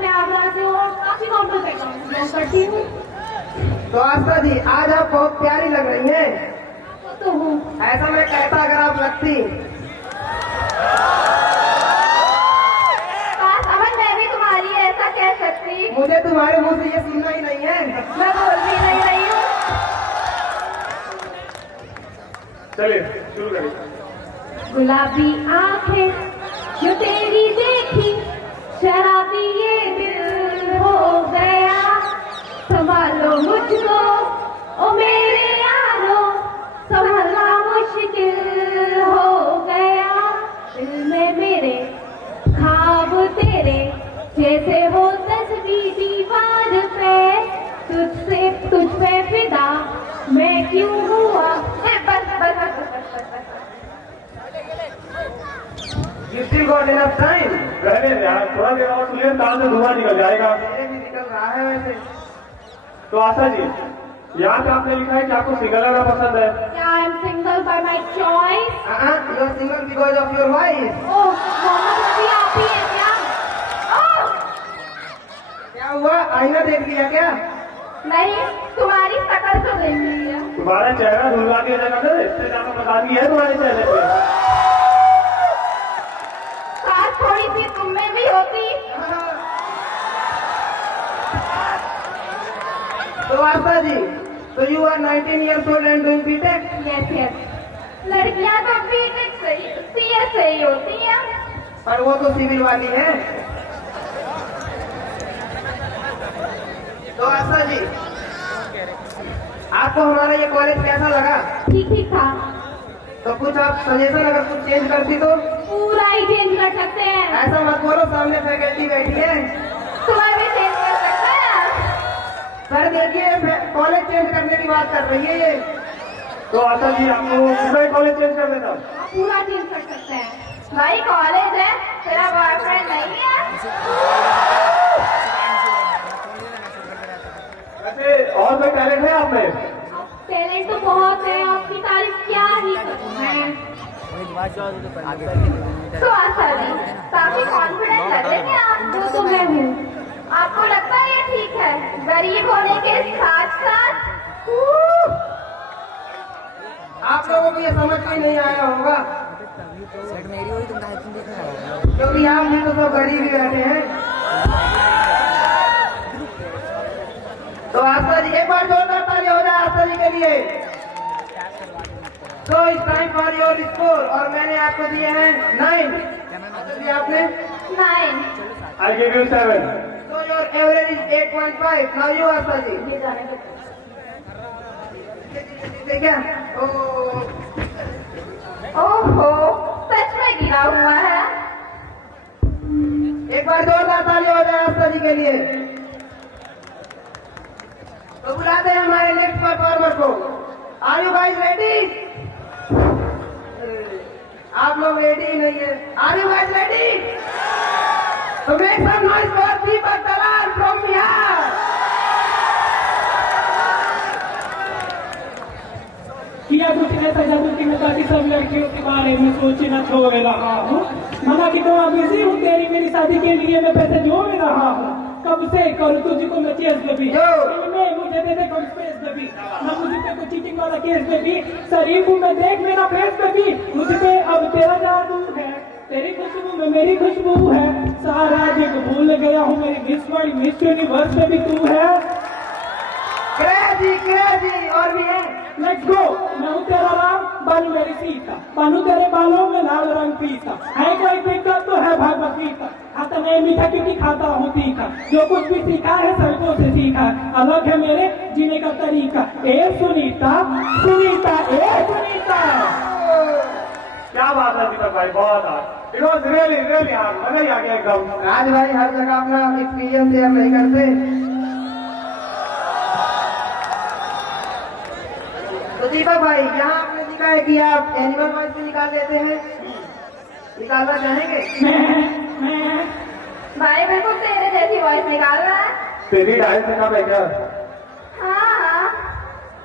मैं आगरा से हूँ और काफी काउंटर पे काम करती हूँ। तो आस्था जी आज आप बहुत प्यारी लग रही हैं। तो हूँ। ऐसा मैं कहता अगर आप लगती। काश अमन मैं भी तुम्हारी ऐसा कह सकती। मुझे तुम्हारे मुंह से ये सुनना ही नहीं है। मैं बोल भी नहीं रही हूँ। चलिए शुरू करिए। गुलाबी आंखें जो तेरी देखी शराबी ये दिल हो गया। संभालो मुझको ओ मेरे यारो संभालना मुश्किल हो गया। दिल में मेरे ख्वाब तेरे जैसे हो तस्वीर दीवार पे तुझ पे फिदा मैं क्यों हुआ। बस You still got enough time? रहने दे यार, थोड़ा देर और सुनिए, कान से धुआं निकल जाएगा। मेरे भी निकल रहा है वैसे। तो आशा जी, यहाँ पे आपने लिखा है कि आपको सिंगल रहना पसंद है। Yeah, I'm single by my choice. You're single because of your wife. Oh, Mohammad Rafi आप ही हैं क्या? Oh, क्या हुआ? आईना देख लिया क्या? नहीं, तुम्हारी शकल तो देख ली है। तुम्हारा चेहरा धुलवा दिया जाएगा ना, इससे ज्यादा प्रधानगी है तुम्हारे चेहरे पे। काश थोड़ी सी तुम में भी होती। तो आशा जी, तो you are 19 years old and doing B.Tech? Yes, yes. लड़कियां तो बीटेक से ही CS से ही होती हैं। पर वो तो सिविल वाली है। तो आशा जी, आपको हमारा ये कॉलेज कैसा लगा? ठीक ही था। तो कुछ आप सजेशन अगर कुछ चेंज करती तो? पूरा ही चेंज कर सकते हैं। ऐसा मत बोलो, सामने फैकल्टी बैठी है। तुम्हें भी चेंज कर सकते हैं। सर देखिए, कॉलेज चेंज करने की बात कर रही है ये। तो आशा जी आपको पूरा कॉलेज चेंज कर देना। पूरा चेंज कर सकते हैं। भाई कॉलेज है, तेरा बॉयफ्रेंड नहीं है। वैसे और कोई टैलेंट है आप में? टैलेंट तो बहुत है, आपकी तारीफ क्या ही करूं मैं। तो आशा जी, काफी कॉन्फिडेंट लग रहे हैं आप। जो तो मैं हूँ, आपको लगता है ये ठीक है? गरीब होने के साथ साथ आप लोगों को ये समझ में नहीं आया होगा क्योंकि आप भी तो सब गरीब ही बैठे हैं। तो आशा जी एक बार जोरदार ताली हो जाए आशा जी के लिए। तो इस टाइम फॉर योर स्कोर, और मैंने आपको दिए हैं 9। दिए आपने 9। I give you 7। तो your average is 8.5। Now you Asha ji. ये जाने दो। क्या? ओहो, सच में गिरा हुआ है। एक बार जोरदार ताली हो जाए आशा जी के लिए। तो बुलाते हैं हमारे नेक्स्ट परफॉर्मर को। Are you guys ready? आप लोग रेडी ही नहीं है। Are you guys ready? तो make some noise for Deepak Dalal from Bihar. किया कुछ ऐसा जादू कि मैं ताकि सब लड़कियों के बारे में सोचना छोड़ रहा हूँ। मना कि तो बिजी हूँ, तेरी मेरी शादी के लिए मैं पैसे जोड़ रहा हूँ। कब से करूँ तुझको मैं चेस बेबी, मुझे दे दे कोई स्पेस बेबी। ना मुझे पे कोई चीटिंग वाला केस बेबी, शरीफ हूँ मैं देख मेरा फेस बेबी। मुझ पे अब तेरा जादू है, तेरी खुशबू में मेरी खुशबू है। सारा जग भूल गया हूँ, मेरी मिस वर्ल्ड मिस यूनिवर्स में भी तू है। क्रेजी और भी है। Let's go. मैं हूँ तेरा राम, बनू मेरी सीता, बनू तेरे बालों में लाल रंग पीता। है कोई दिक्कत तो है भगवत गीता। खाता नहीं मीठा क्योंकि खाता हूँ तीखा। जो कुछ भी सीखा है सड़कों से सीखा है, अलग है मेरे जीने का तरीका। ए सुनीता सुनीता ए सुनीता। क्या बात है दीपक भाई, बहुत hard. It was really really hard, मजा ही आ गया एकदम। राज भाई हर जगह अपना एक्सपीरियंस शेयर नहीं करते। तो दीपक भाई, यहाँ आपने लिखा है कि आप एनिमल वॉइस भी निकाल लेते हैं, निकालना चाहेंगे? भाई बिल्कुल तेरे जैसी वॉइस निकाल रहा है। तेरी डांस देखा मैं क्या? हाँ।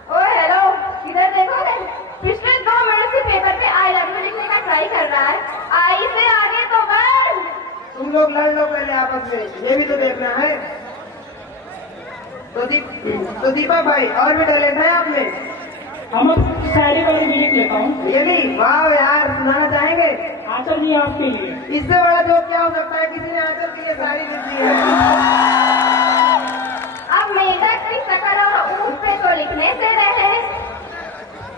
ओ हेलो, इधर देखोगे? पिछले 2 मिनट से पेपर पे आई लव यू लिखने का ट्राई कर रहा है। आई से आगे तो बढ़। तुम लोग लड़ लो पहले आपस में, ये भी तो देखना है। तो दीपक भाई और भी टैलेंट है आप में? हम शायरी वाली भी लिख लेता हूँ। ये भी वाह यार, सुनाना चाहेंगे? आचल जी आपके लिए। इससे बड़ा जोक क्या हो सकता है, किसी ने आंचल के लिए शायरी लिख दी है। अब मेढक की शकल और ऊँट पे तो लिखने से रहे।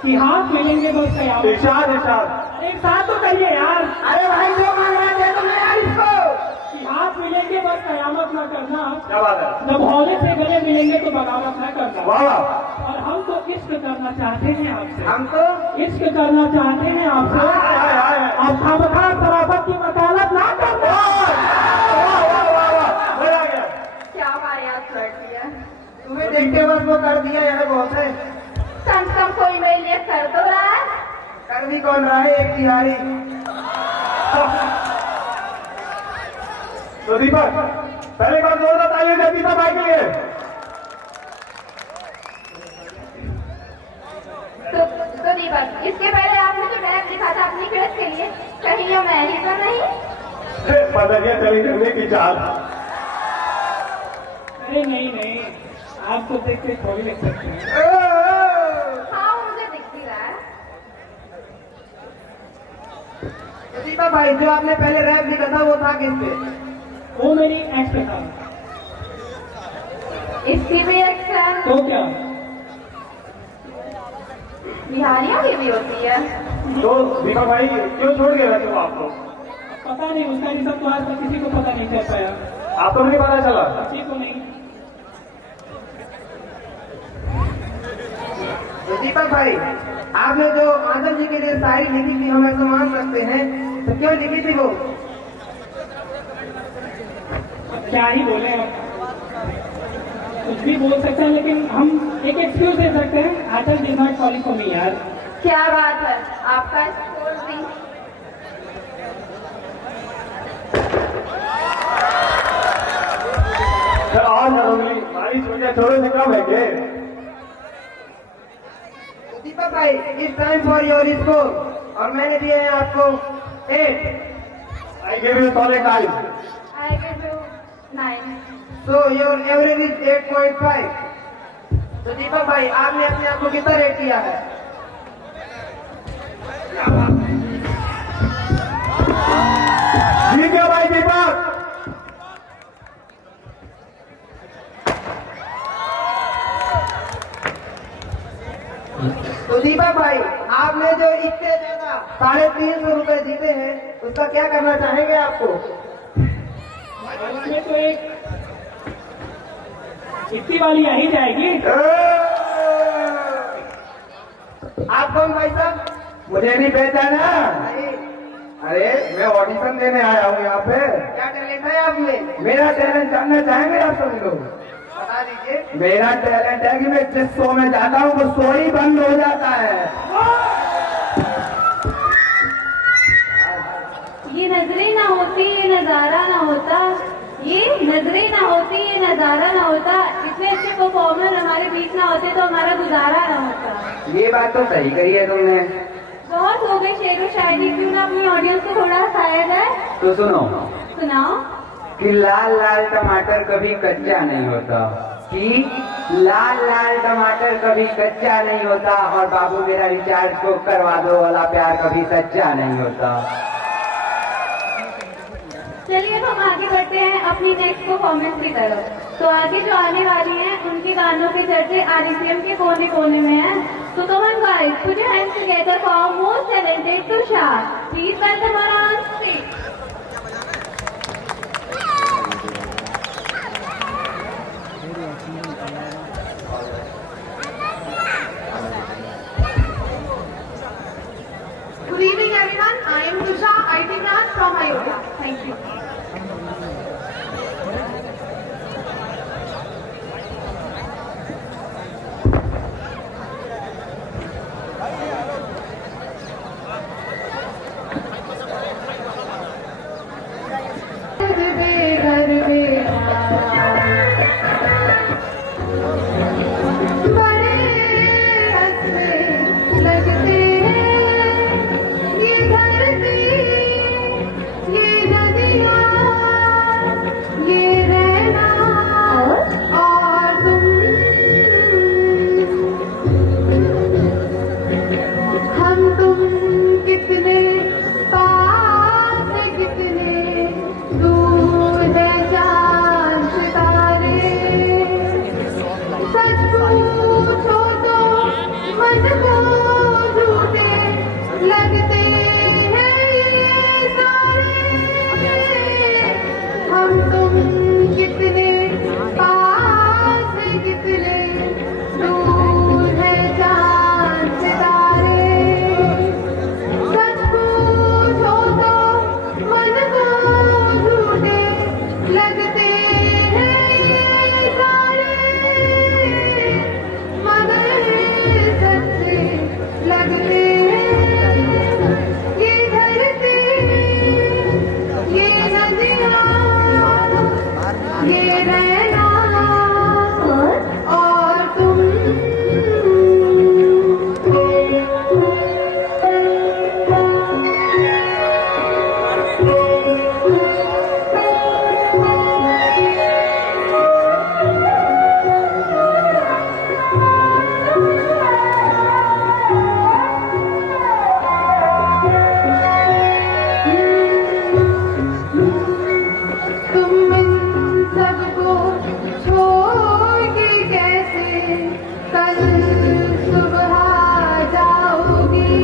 कि हाथ मिलेंगे बस कयामत। इरशाद इरशाद। एक साथ तो करिए यार। अरे भाई जो मांग रहे थे तुमने यार इसको। कि हाथ मिलेंगे बस कयामत ना करना। क्या बात है? जब हौले से गले मिलेंगे तो बगावत ना करना। वाह वाह। और हम तो इश्क करना चाहते हैं आपसे। हम तो इश्क करना चाहते हैं आपसे। हाय, हाय, हाय। आप खामखा शराफत की वकालत ना करना। वाह वाह वाह वाह, मजा आ गया। क्या वारियात लड़की है। तुम्हें देखते बस वो कर दिया यार, बहुत है। कम से कम कोई मेरे लिए कर दो रहा है। कर भी कौन रहा है, एक तिहारी। तो दीपक, पहले बार जोरदार तालियां दे दीपक भाई के लिए। तो दीपक, इसके पहले आपने जो रैप लिखा था अपनी क्रेज के लिए, कहीं ये मैं ही तो नहीं? बदलिया चली करने की चाल। अरे नहीं नहीं, आपको देख के थोड़ी लिख सकते हैं। हाँ मुझे दिख ही रहा है। तो दीपक भाई जो आपने पहले रैप लिखा था वो था किस पे? वो मेरी एक्स पे था। इसकी भी एक्शन तो क्या? बिहारियों की भी होती है। तो दीपक भाई क्यों छोड़ गए तुम आप लोग? पता नहीं, उसका रिजल्ट तो आज तक किसी को पता नहीं चल पाया। आपको नहीं पता चला? किसी को नहीं। तो दीपक भाई आपने जो आदम जी के लिए शायरी लिखी थी, हम ऐसा मान सकते हैं, तो क्यों लिखी थी वो? अब क्या ही बोले हम, कुछ भी बोल सकते हैं, लेकिन हम एक एक्सक्यूज दे सकते हैं। Aanchal did not calling for me यार। क्या बात है, आपका स्कोर भी और जरूरी हमारी छुट्टियां थोड़े से कम है के? तो दीपक भाई इस टाइम फॉर योर स्कोर, और मैंने दिए हैं आपको 8। आई give you solid 9। I give you 9। So your average is 8.5। तो दीपक भाई आपने अपने आप को कितना रेट किया है? ठीक है भाई दीपक। तो दीपक भाई आपने जो इतने ज्यादा 350 रुपए जीते हैं, उसका क्या करना चाहेंगे आपको? उसमें तो एक इतनी वाली आ ही जाएगी। आप कौन भाई साहब? मुझे नहीं पहचाना? नहीं। अरे मैं ऑडिशन देने आया हूँ यहाँ पे। क्या टैलेंट है आप में? मेरा टैलेंट जानना चाहेंगे आप सभी लोग? बता दीजिए। मेरा टैलेंट है कि मैं जिस शो में जाता हूँ वो शो ही बंद हो जाता है। ये नजरें ना होती ये नजारा ना होता। ये नजरें ना होती ये नजारा ना होता। इतने अच्छे परफॉर्मर हमारे बीच ना होते तो हमारा गुजारा ना होता। ये बात तो सही कही है तुमने। बहुत हो गई शेर व शायरी, क्यों ना अपनी ऑडियंस को थोड़ा हंसाया जाए। तो सुनो सुनाओ। कि लाल लाल टमाटर कभी कच्चा नहीं होता, कि लाल लाल टमाटर कभी कच्चा नहीं होता, और बाबू मेरा रिचार्ज को करवा दो वाला प्यार कभी सच्चा नहीं होता। चलिए तो हम आगे बढ़ते हैं अपनी नेक्स्ट परफॉर्मेंस की तरफ। तो आगे जो आने वाली हैं उनके गानों के चर्चे आरसीएम के कोने कोने में हैं। तो come on guys, put your hands together for most talented Tushar. Please welcome on stage. Good evening everyone, I am Tusha, IT branch from Ayodhya. Thank you. ये रहना और तुम तुम इन सबको छोड़ के कैसे कल सुबह जाओगी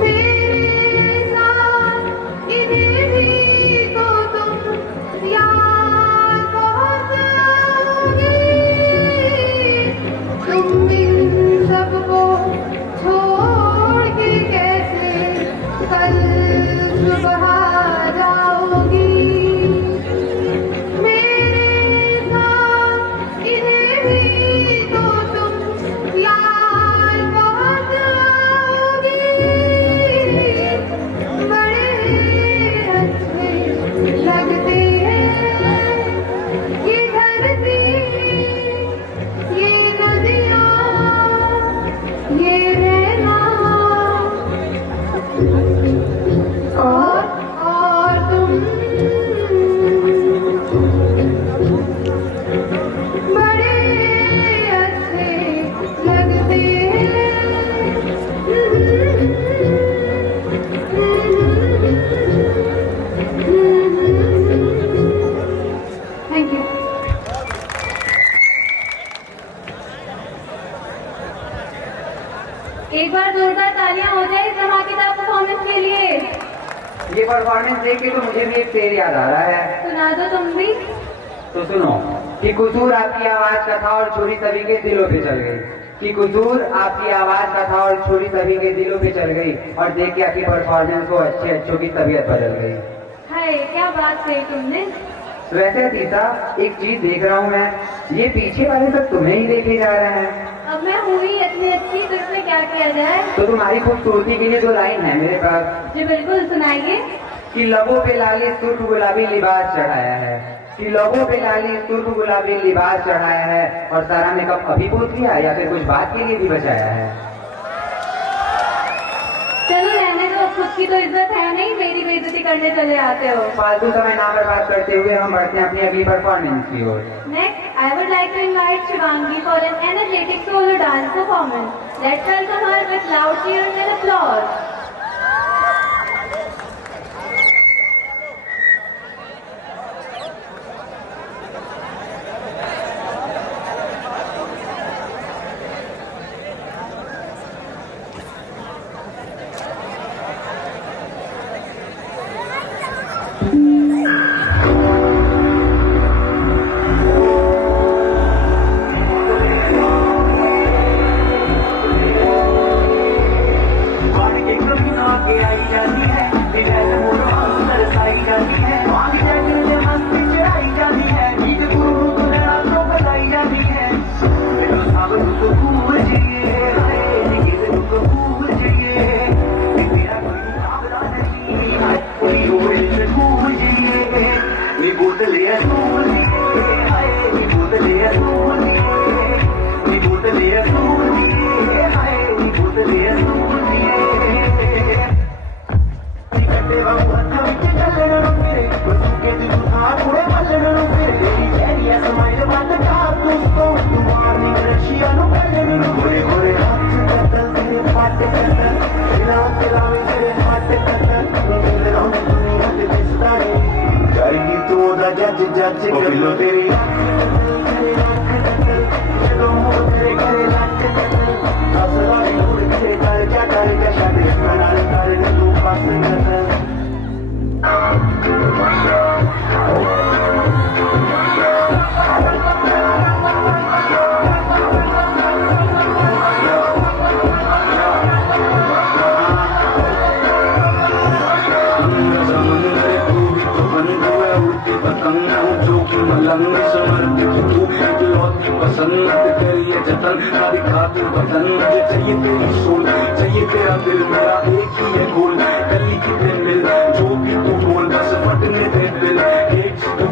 मेरे साथ इन्हें भी तो तुम याद पहुंचाओगी तुम इन सबको छोड़ के कैसे कल सुबह जाओगी मेरे साथ इन्हें भी तो तुम याद पहुंचाओगी बड़े अच्छे लगते हैं ये धरती ये नदियाँ ये रहना और तुम बड़े अच्छे लगते हैं थैंक यू एक बार जोरदार तालियां हो जाए इस धमाकेदार परफॉर्मेंस के लिए ये परफॉर्मेंस देख के तो मुझे भी एक शेर याद आ रहा है। सुना दो तुम भी तो सुनो कि कसूर आपकी आवाज का था और छुरी सभी के दिलों पे चल गई। कि कसूर आपकी आवाज का था और छुरी सभी के दिलों पे चल गई और देख के आपकी परफॉर्मेंस को अच्छों की तबीयत बदल गई। हाय क्या बात कही तुमने वैसे तीसा एक चीज देख रहा हूँ मैं, ये पीछे वाले सब तुम्हें ही देखे जा रहे हैं। अब मैं हुई इतनी अच्छी तो इसमें क्या किया जाए तो तुम्हारी खूबसूरती के लिए दो लाइन है मेरे पास। जी बिल्कुल सुनाइए कि लबों पे लाली सुर्ख गुलाबी लिबास चढ़ाया है। कि लबों पे लाली सुर्ख गुलाबी लिबास चढ़ाया है और सारा मेकअप अभी बोल दिया या फिर कुछ बात के लिए भी बचाया है। चलो रहने दो खुद की तो इज्जत है नहीं मेरी बेइज्जती करने चले आते हो फालतू समय ना बर्बाद करते हुए हम बढ़ते हैं अपनी अगली परफॉर्मेंस की ओर। Next I would like to invite Shivangi for an energetic solo dance performance let's welcome her with loud cheers and applause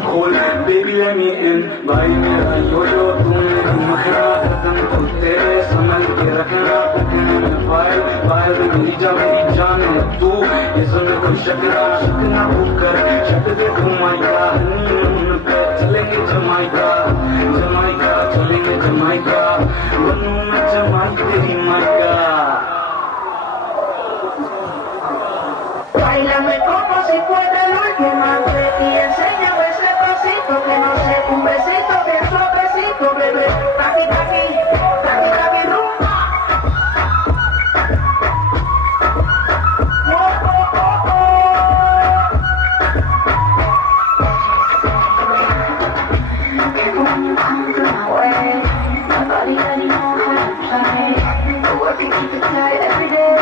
खोल baby let me in भाई मेरा यो तू मेरा मखना कदम तो तेरे संभल के रखना रखने में फाइल मेरी जान है तू ये सुन कोई शक ना होकर शक दे घुमाएगा हनीमून पे चलेंगे जमाइका चलेंगे जमाइका बनूं मैं जमाई तेरी mica Báilame como si fuera la última vez y enséñame ese pasito que no sé, un besito bien suavecito, bebé. Taqui, taqui, taqui, taqui, rumba. Oh, oh, oh, oh. My body already knows how to play. I work and keep it tight every day.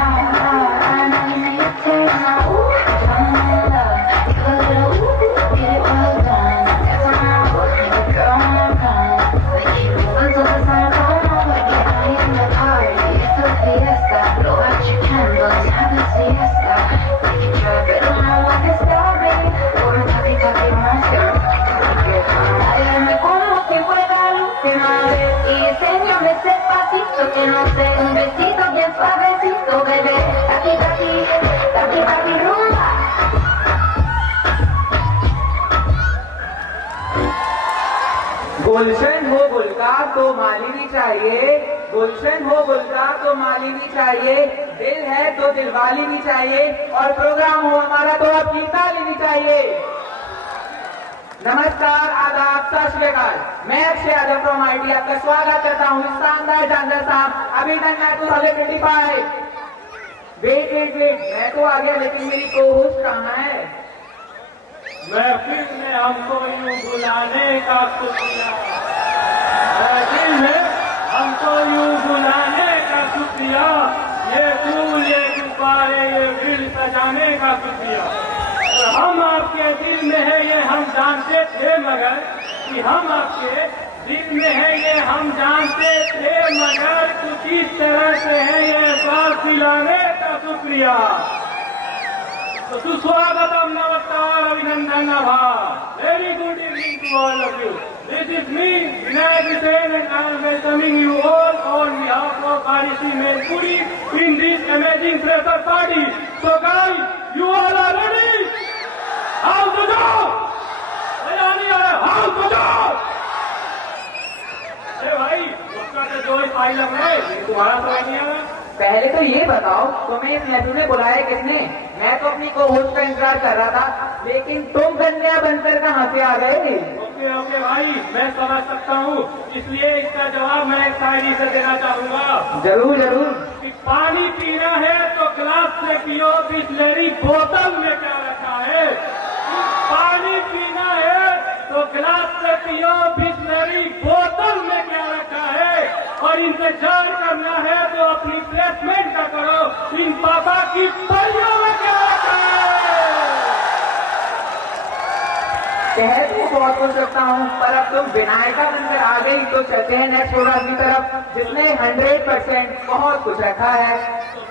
I know you need a taste now. Ooh, I'm in love. Give a little ooh, get it well done. Dance on my foot, make a girl wanna run. Make you move until the sun comes up. Get out in the party, it's a fiesta. Blow out your candles, have a siesta. We can try, but don't know what to start, baby. Or a talkie monster. Háblame como si fuera la última vez y enséñame ese pasito que no sé, un besito bien suavecito, bebé. Taqui, taqui, taqui, taqui, rumba. गुलशन हो गुलकार तो मालिनी चाहिए, गुलशन हो गुलकार तो मालिनी चाहिए, दिल है तो दिलवाली भी चाहिए और प्रोग्राम हो हमारा तो अब गीता लेनी चाहिए। नमस्कार, आदाब, सत श्री अकाल। मैं अक्षय यादव फ्रॉम आईटी आपका स्वागत करता हूँ इस शानदार जानदार साहब। अभी तक मैं 2025 वेट मैं तो आ गया लेकिन मेरी को होस्ट कहाँ है? महफिल में हमको यूं बुलाने का शुक्रिया, महफिल में हमको यूं बुलाने का शुक्रिया, ये फूल ये गुब्बारे ये दिल सजाने का शुक्रिया। और हम आपके दिल में है ये हम जानते थे, मगर कि हम आपके दिल में है ये हम जानते थे, मगर कुछ इस तरह से है ये एहसास दिलाने का शुक्रिया। तो सुस्वागतम, नमस्कार, अभिनंदन, आभार। Very good evening to all of you. This is me Vinayak Hussain and I am welcoming you all on behalf of RC Melpuri in this amazing fresher party. So guys, you all are ready? हाउस बजाओ, नहीं आ रहा, house बजाओ। अरे भाई, उसका तो जो फाइल है तुम्हारा समझ नहीं आ रहा। पहले तो ये बताओ तुम्हें इस महफिल में बुलाया किसने? मैं तो अपनी को होस्ट का इंतजार कर रहा था, लेकिन तुम कन्या बनकर कहाँ से आ गए? ओके भाई, मैं समझ सकता हूँ, इसलिए इसका जवाब मैं एक शायरी से देना चाहूंगा। जरूर जरूर। कि पानी पीना है तो गिलास से पियो, बिस्लरी बोतल में क्या रखा है? पानी पीना है तो गिलास से पियो, बिस्लरी बोतल में क्या रखा है? और इंतजार करना है तो अपनी प्लेसमेंट का करो, इन पापा की परियों में क्या रखा है? कह तो बहुत कुछ सकता हूँ, पर अब तुम विनायका बनकर आ गई तो चलते हैं नेक्स्ट प्रोग्राम की तरफ, जिसने 100% बहुत कुछ रखा है।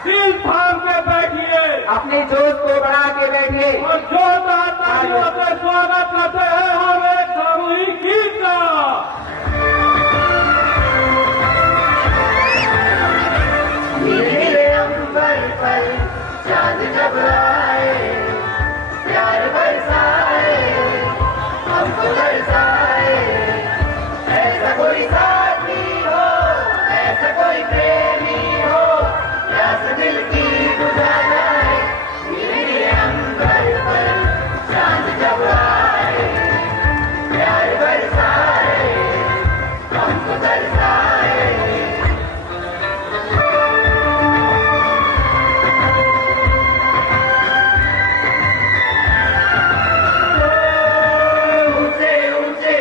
दिल थाम के बैठिए, अपने जोश को बढ़ा के बैठिए और जोरदार तालियों से स्वागत करते हैं हम एक सामूहिक गीत का। धीरे अंबर पर चांद जब आए, प्यार बरसाए, हमको बरसाए। ऐसा कोई साथी हो, ऐसा कोई प्रेमी हो, प्यास दिल की बुझा जाए। धीरे अंबर पर चांद जब आए, प्यार बरसाए, हमको बरसाए। ऊंचे ऊंचे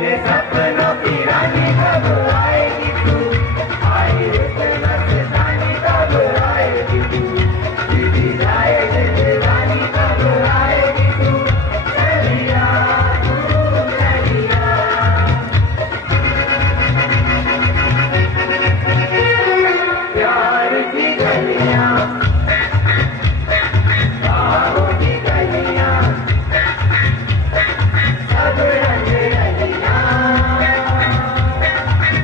मेरे सपनों की रानी कब आएगी तू, आई रानी कब आएगी तू, बीती जाए जिंदगानी कब आएगी तू, चलिया तू चलिया। प्यार की गलियां, बाहों की गलियां, सब रंग रलियां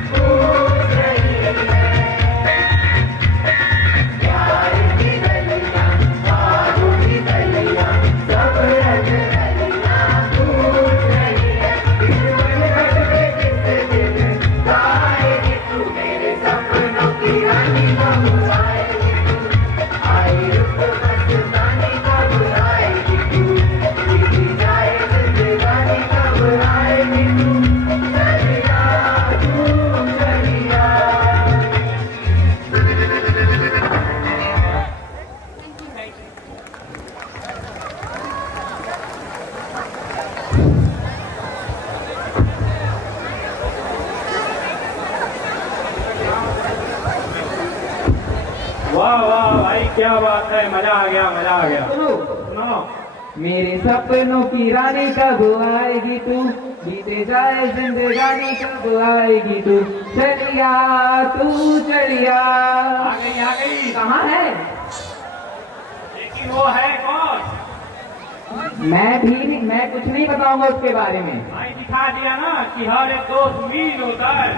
पूछ रही है। प्यार की गलियां, बाहों की गलियां, सब रंग रलियां पूछ रही है। किस दिन गाएगी तू, मेरे सपनों की रानी कब आएगी तू, आई रुत मस्तानी कब आएगी तू, बीती जाए जिंदगानी कब आएगी तू, चलिया तू चलिया। वाह वाह भाई, क्या बात है, मजा आ गया, मजा आ गया। सुनो, मेरे सपनों की रानी कब आएगी तू, बीते जाए जिंदगानी कब आएगी तू, चलिया तू चलिया। आ गई। कहाँ है? लेकिन वो है कौन? मैं कुछ नहीं बताऊंगा उसके बारे में। भाई दिखा दिया ना कि हर एक दोस्त मीन होता है।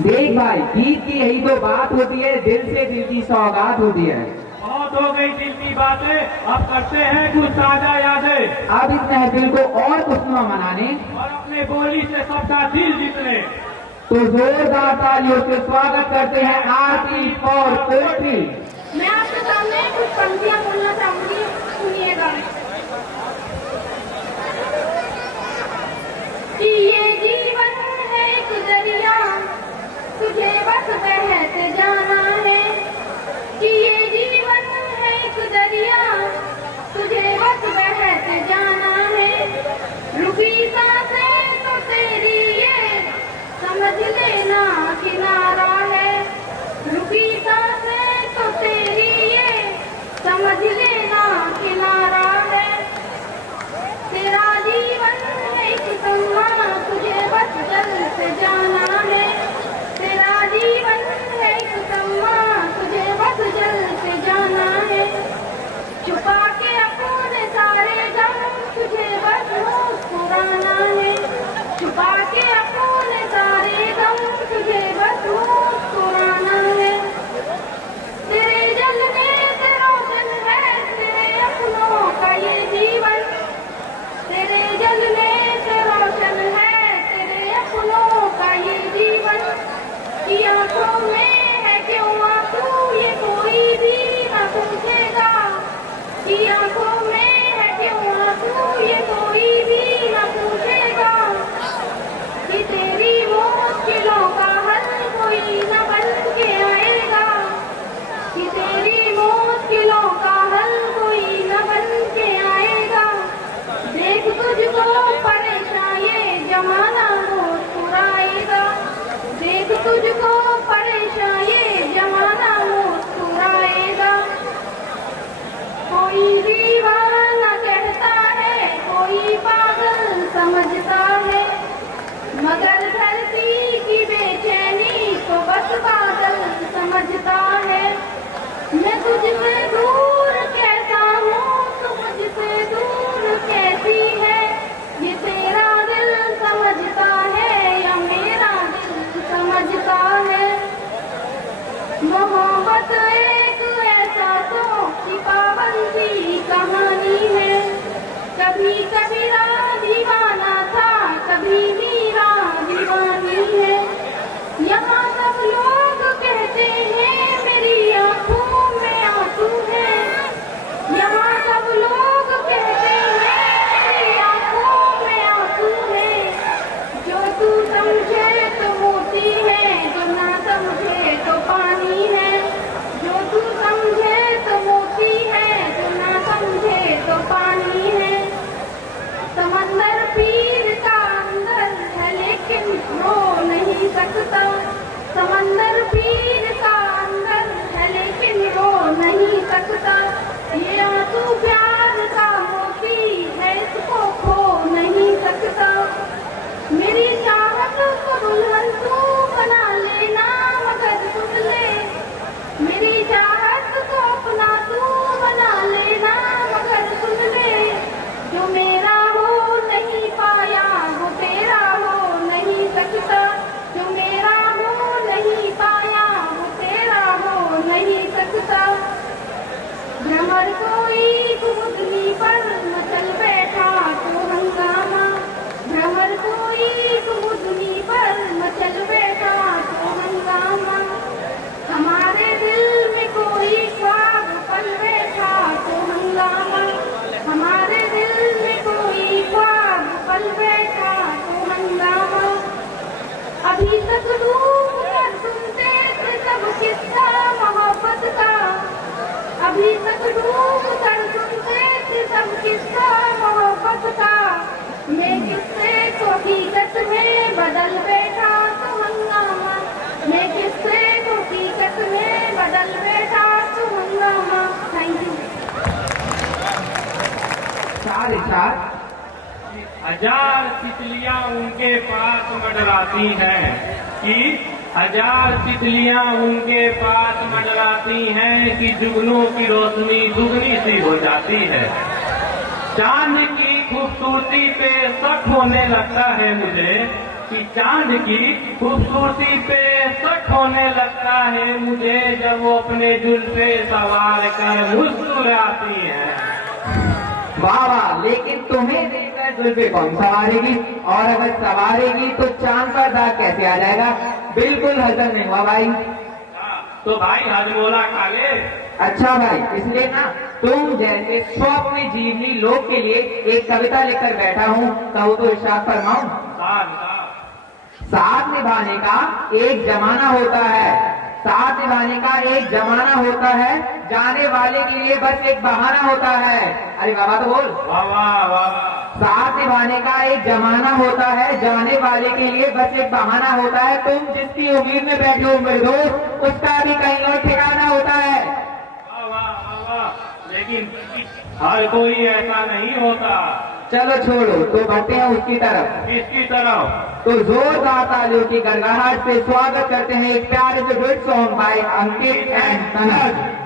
देख भाई, गीत की यही तो बात होती है, दिल से दिल की सौगात होती है। बहुत हो गई दिल की बातें, अब करते हैं कुछ ताजा यादें, अब इस महफिल को और खुशनुमा मनाने और अपने बोली से सबका दिल जीतने। तो जोरदार तालियों से स्वागत करते हैं आरती फॉर पोएट्री। मैं आपके सामने कुछ पंक्तियां बोलना चाहूंगी, सुनिएगा। कि ये जीवन है एक दरिया, तुझे बस बहते जाना है। कि ये जीवन है एक दरिया, तुझे बस बहते जाना है। रुकी सांसें तो तेरी ये समझ लेना किनारा है। रुकी सांसें तो तेरी ये समझ लेना किनारा है। तेरा जीवन है एक तम्मा, तुझे बस चलते जाना है। तेरा जीवन है एक तम्मा, तुझे बस चलते जाना है। छुपा के अपने सारे गम, तुझे बस मुस्कुराना है। छुपा के अपने सारे गम, तुझे बस मुस्कुराना है। तेरे जलने से रोशन है तेरे अपनों का ये जीवन। तेरे जलने से रोशन है तेरे अपनों का ये जीवन। कि आंखों में है क्यों आंसू, ये कोई भी ना पूछेगा। कि आंखों में है क्यों आंसू, ये कोई भी ना पूछेगा। कि तेरी मुश्किलों का हल कोई न बन के आएगा। कि तेरी मुश्किलों का हल कोई न बन के आएगा। देख तुझको परेशान ये जमाना मुस्कुराएगा। देख तुझको परेशान ये जमाना मुस्कुराएगा। कोई दीवाना कहता है, कोई पागल समझता है। मगर धरती की बेचैनी को बस बादल समझता है। मैं तुझसे दूर कैसा हूँ, तू मुझसे दूर कैसी है। ये तेरा दिल समझता है या मेरा दिल समझता है। को दुल्हन तू बना लेना मगर सुन ले, मेरी चाहत को अपना तू बना लेना मगर सुन ले, जो मेरा हो नहीं पाया वो तेरा हो नहीं सकता, जो मेरा हो नहीं पाया वो तेरा हो नहीं सकता। भ्रमर कोई कुमुदनी पर मचल बैठा तो हंगामा, भ्रमर कोई कुमुदनी पर मचल बैठा तो हंगामा, हमारे दिल में कोई ख्वाब पल बैठा तो हंगामा, हमारे दिल में कोई ख्वाब पल बैठा तो हंगामा। अभी तक डूब कर सुनते थे सब किस्सा मोहब्बत का, अभी तक डूब कर सुनते थे सब किस्सा मोहब्बत का, मैं किस्से को हकीकत में बदल बैठा तो हंगामा, मैं किस्से को हकीकत में बदल बैठा तो हंगामा। Thank you. साढ़े चार। हजार तितलियां उनके पास मंडराती हैं कि हजार तितलियां उनके पास मंडराती हैं कि जुगनों की रोशनी दुगनी सी हो जाती है। चांद की खूबसूरती पे शक होने लगता है मुझे कि चांद की खूबसूरती पे शक होने लगता है मुझे, जब वो अपने जुल्फे सवार कर मुस्कुराती हैं। वाह वाह, लेकिन तुम्हें देखकर जुल्फे कौन सवारेगी, और अगर सवारेगी तो चांद पर दाग कैसे आ जाएगा? बिल्कुल हजम नहीं हुआ भाई। तो भाई हजमोला खा ले। अच्छा भाई, इसलिए ना तुम जैसे स्वप्न जीवनी लोग के लिए एक कविता लिखकर बैठा हूँ, कहो तो इरशाद फरमाऊं। साथ निभाने का एक जमाना होता है, साथ निभाने का एक जमाना होता है, जाने वाले के लिए बस एक बहाना होता है। अरे बाबा तो बोल। वाह वाह वाह। साथ निभाने का एक जमाना होता है, जाने वाले के लिए बस एक बहाना होता है। तुम जिसकी उम्मीद में बैठे हो मेरे दोस्त, उसका भी कहीं और ठिकाना होता है। वाह वाह वाह। लेकिन हर कोई ऐसा नहीं होता। चलो छोड़ो, तो बढ़ते हैं उसकी तरफ। किसकी तरफ? तो जोरदार तालियों की गड़गड़ाहट से स्वागत करते हैं एक प्यारे से duet song by Ankit and Tanuj.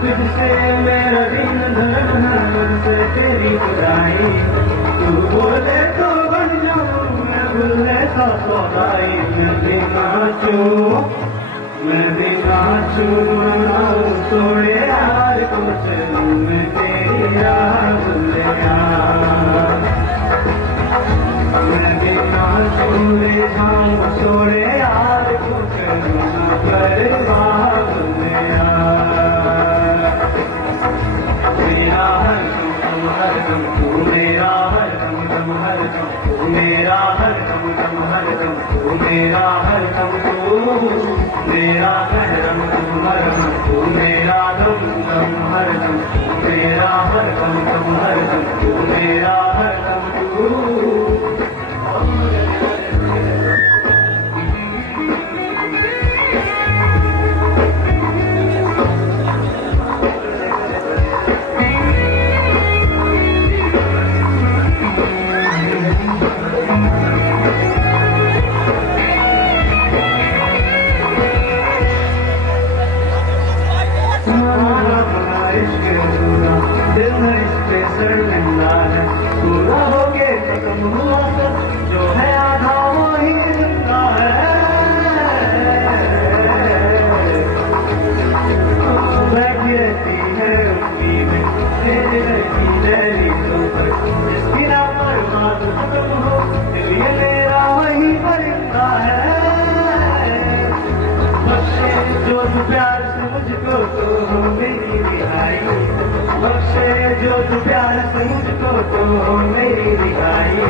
तुझसे मेरा दिन धर्म है, मुझसे तेरी खुदाई। तू बोले तो बन जाऊं, मैं भूले तो सौदाई। मैं भी नाचूं, मैं भी नाचूं, मनाऊं सोड़े यार को चलूं मैं तेरी राह भूले यार। मैं भी नाचूं ले जाऊं सोड़े यार को चलूं ना परवाह भूले यार। मेरा हरदम तू मेरा हरदम, तुम हरदम दम तू मेरा हर दम दम हर दम तू मेरा हर दम तू मेरा महरम तू मरहम तू मेरा दम दम हर दम तू मेरा हर दम दम हर दम तू मेरा हर दम तू जो है आधा वही जिंदा है बैठी रहती है रुपी में तेरे रहती लहरी पर जिसकी ना परवाज़ खत्म हो दिल ये मेरा वही परिंदा है बख्शे जो तू प्यार से मुझको तो मेरी रिहाई बख्शे जो तू प्यार से मुझको तो मेरी रिहाई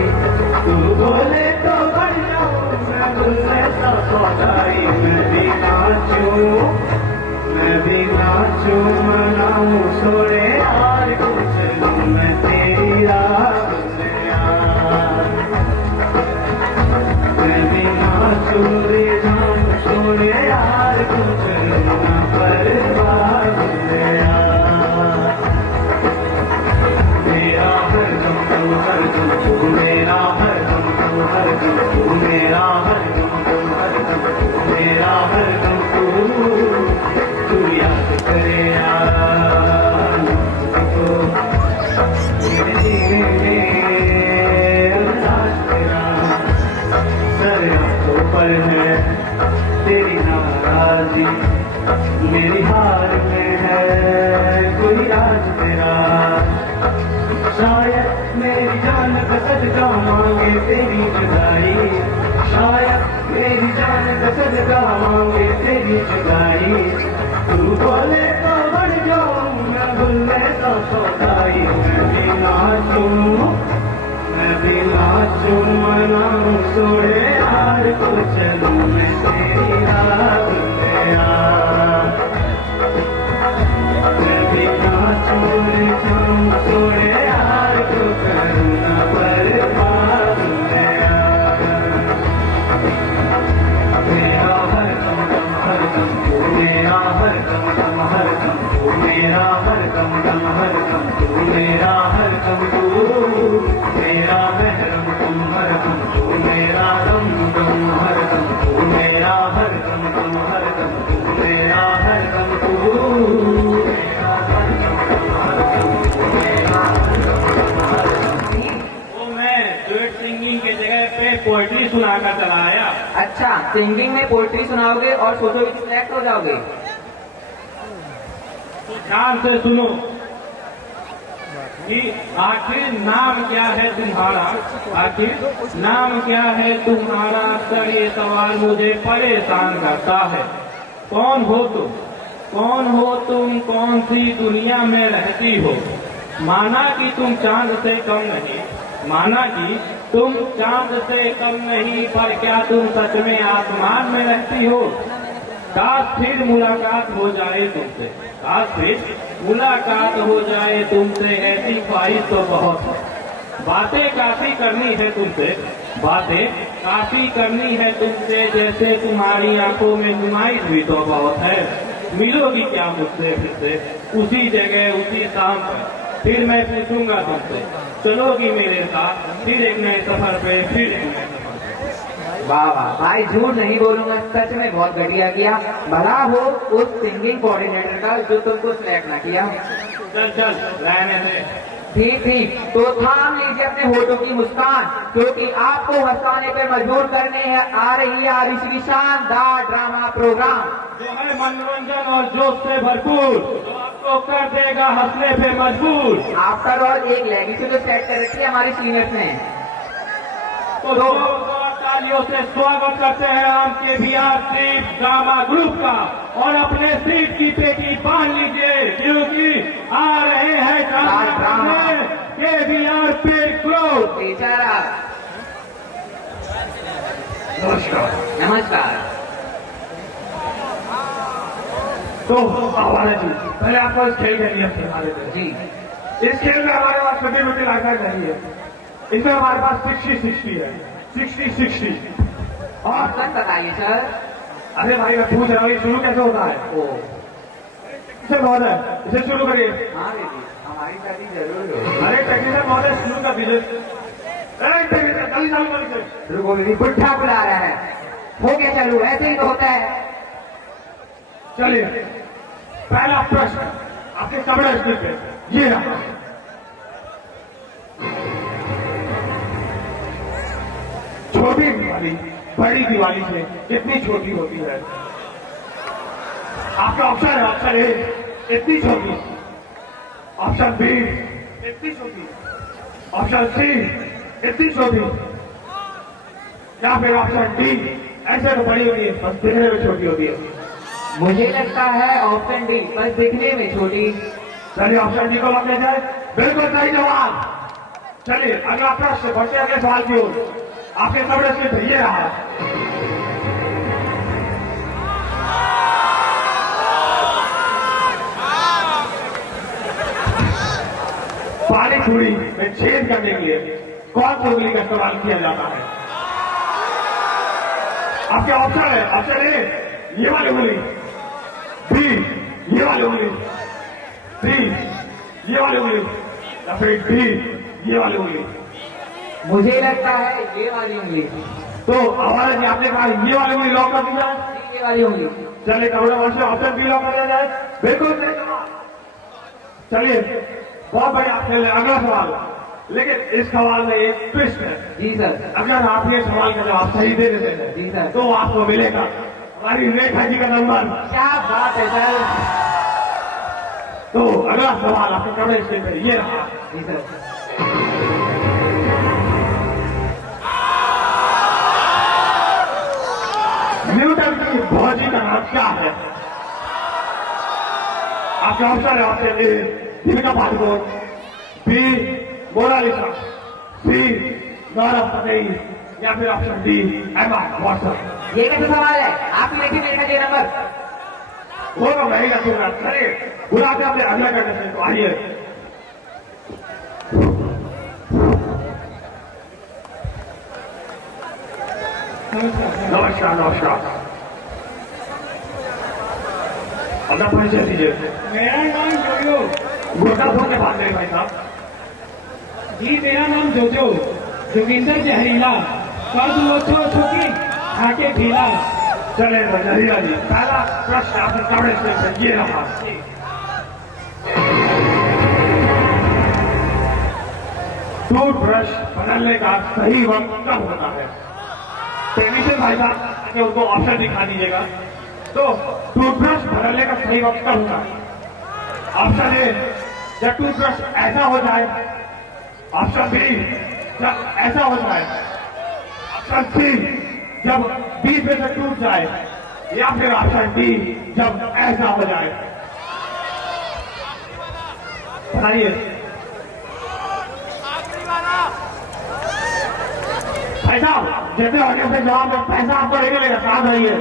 तू बोले तो बढ़ जाऊं मैं बोले तो सौदाई मैं भी नाचूं मनाऊं सोरे यार कुछ लूं मैं तेरी राह मैं भी नाचूं रे जाऊं सोरे यार कुछ लूं ना परवाह मेरा हर दम तू हर दम तू मेरा हर दम तू हर दम तू मेरा हर दम तू हर दम तू मेरा हर दम तू याद करे यार तो मेरे उदास तेरा सर आंखों पर है तेरी नाराजी मेरी हार में है कोई राज तेरा शायद मेरी जान का सदका मांगे तेरी जुदाई शायद मेरी जान का सदका मांगे तेरी जुदाई तू बोले तो बढ़ जाऊं मैं भूले तो सौदाई मैं भी नाचूं मनाऊं सोए यार को चलूं मैं तेरी राह मैं भी नाचूं रे जाऊं सोए यार को करूं ना बर्बाद मेरा हर दम दम हर दम तू मेरा हर दम दम हर दम तू मेरा हर दम दम हर दम तू मेरा हर दम तू मेरा महरम तू हर दम तू मेरा दम दम हर दम तू मेरा हर दम दम हर दम तू मेरा हर दम तू मेरा हर दम दम हर दम तू मेरा हर दम दम हर दम वो मैं डुएट सिंगिंग के जगह पे पोएट्री सुनाकर चला आया। अच्छा, सिंगिंग में पोएट्री सुनाओगे और सोचोगे कि सिलेक्ट हो जाओगे? तो ध्यान से सुनो कि आखिर नाम क्या है तुम्हारा, आखिर नाम क्या है तुम्हारा, सर ये सवाल मुझे परेशान करता है। कौन हो तुम, कौन हो तुम, कौन सी दुनिया में रहती हो? माना कि तुम चांद से कम नहीं, माना कि तुम चांद से कम नहीं, पर क्या तुम सच में आसमान में रहती हो? काश फिर मुलाकात हो जाए तुमसे, काश फिर मुलाकात हो जाए तुमसे, ऐसी ख्वाहिश तो बहुत है। बातें काफी करनी है तुमसे, बातें काफी करनी है तुमसे, जैसे तुम्हारी आंखों में नुमाइश भी तो बहुत है। मिलोगी क्या मुझसे फिर से उसी जगह उसी शाम पर? फिर मैं पूछूंगा तुमसे, चलोगी मेरे साथ फिर एक नए सफर पे, फिर एक नए सफर पे? वाह वाह भाई, झूठ नहीं बोलूंगा, सच में बहुत घटिया किया। भला हो उस सिंगिंग कोऑर्डिनेटर का जो तुमको सिलेक्ट ना किया। चल चल रहने दे। ठीक ठीक, तो थाम लीजिए अपने होठों की मुस्कान, क्योंकि आपको हंसाने पे मजबूर करने है आ रही है आरुषि की शानदार ड्रामा प्रोग्राम, जो है मनोरंजन और जोश से भरपूर, जो आपको कर देगा हंसने पे मजबूर। आफ्टर ऑल एक लेगेसी जो सेट कर रखी है हमारे सीनियर्स ने। तो जोरदार तालियों से स्वागत करते हैं हम KVR ट्रिप ड्रामा ग्रुप का, और अपने सीट की पेटी बांध लीजिए, क्योंकि आ रहे हैं ड्रामा KVR ट्रिप ग्रुप। बेचारा नमस्कार। नमस्कार। तो आवारा जी, पहले आपको इस खेल के नियम सिखा देते हैं। जी। इस खेल में हमारे पास छोटी मोटी लागत नहीं है। इसमें हमारे पास 60-60 है, 60-60। और ऑप्शन बताइए सर। अरे भाई मैं पूछ रहा हूँ ये शुरू कैसे होता है? ओ, इसे महोदय इसे शुरू करिए। हाँ दीदी, हमारी शादी जरूर हो। अरे टेक्नीशियन महोदय शुरू कर दीजिए। अरे टेक्नीशियन जल्दी चालू कर दीजिए। रुको दीदी, बुढ़ा बुला रहा है। हो गया चालू, ऐसे ही तो होता है। चलिए, पहला प्रश्न आपके कमरे स्थित पे ये रहा। छोटी दिवाली बड़ी दिवाली से कितनी छोटी होती है? आपका ऑप्शन है, ऑप्शन ए इतनी छोटी, ऑप्शन बी इतनी छोटी, ऑप्शन सी इतनी छोटी, या फिर ऑप्शन डी ऐसे तो बड़ी होती है बस दिखने में छोटी होती है। मुझे लगता है ऑप्शन डी, बस दिखने में छोटी। चलिए ऑप्शन डी को लॉक किया जाए। बिल्कुल सही जवाब। चलिए अगला प्रश्न, बढ़ते अगले सवाल की ओर। आपके कमरे से ये रहा। पानी पूरी में छेद करने के लिए कौन सी उंगली का इस्तेमाल किया जाता है? आपके ऑप्शन है, ऑप्शन ए ये वाली उंगली, बी ये वाली उंगली, सी ये वाली उंगली, या फिर डी ये वाली उंगली। मुझे लगता है ये वाली उंगली। तो हमारे जी आपने कहा ये वाली उंगली लॉक कर दी जाए। ये वाली उंगली। चलिए कमरे वाले ऑप्शन बी लॉक कर दिया जाए। बिल्कुल सही जवाब। चलिए बहुत बढ़िया खेल रहे। अगला सवाल, लेकिन इस सवाल में एक ट्विस्ट है। जी सर। अगर आप ये सवाल का जवाब सही दे देते हैं जी सर। तो आपको मिलेगा हमारी रेखा जी का नंबर। क्या बात है सर। तो अगला सवाल आपके कमरे स्टेज पर ये रहा। जी सर। न्यूटन की भौजी का नाम क्या है? आपके ऑप्शन है, option A Deepika Padukone, B Monalisa, C Gaurav Patel, या फिर ऑप्शन डी एमा वॉटसन। ये कैसा सवाल है? आप ही लिखिए मेरे का नंबर। वो तो नहीं रखूंगा। चलिए बुलाते अपने अगला करने से तो आइए। नमस्कार नमस्कार। अपना परिचय दीजिए। मेरा नाम जोजो। गोटा फोन के बात करें भाई साहब। जी मेरा नाम जोजो, जोगिंदर जहरीला, कर दो छोटी खाके ढीला। चले जहरीला जी, पहला प्रश्न आपके कमरे से ये रहा। टूथब्रश बदलने का सही वक्त कब होता है? टेक्नीशियन भाई साहब आके उनको ऑप्शन दिखा दीजिएगा। तो टूथब्रश बदलने का सही वक्त कब होता है? ऑप्शन ए जब टूथब्रश ऐसा हो जाए, ऑप्शन बी जब ऐसा हो जाए, ऑप्शन सी जब बीच में से टूट जाए, या फिर ऑप्शन डी जब ऐसा हो जाए। बताइए भाई साहब, जितने होने से जवाब में पैसा आपको नहीं मिलेगा, साथ रहिए।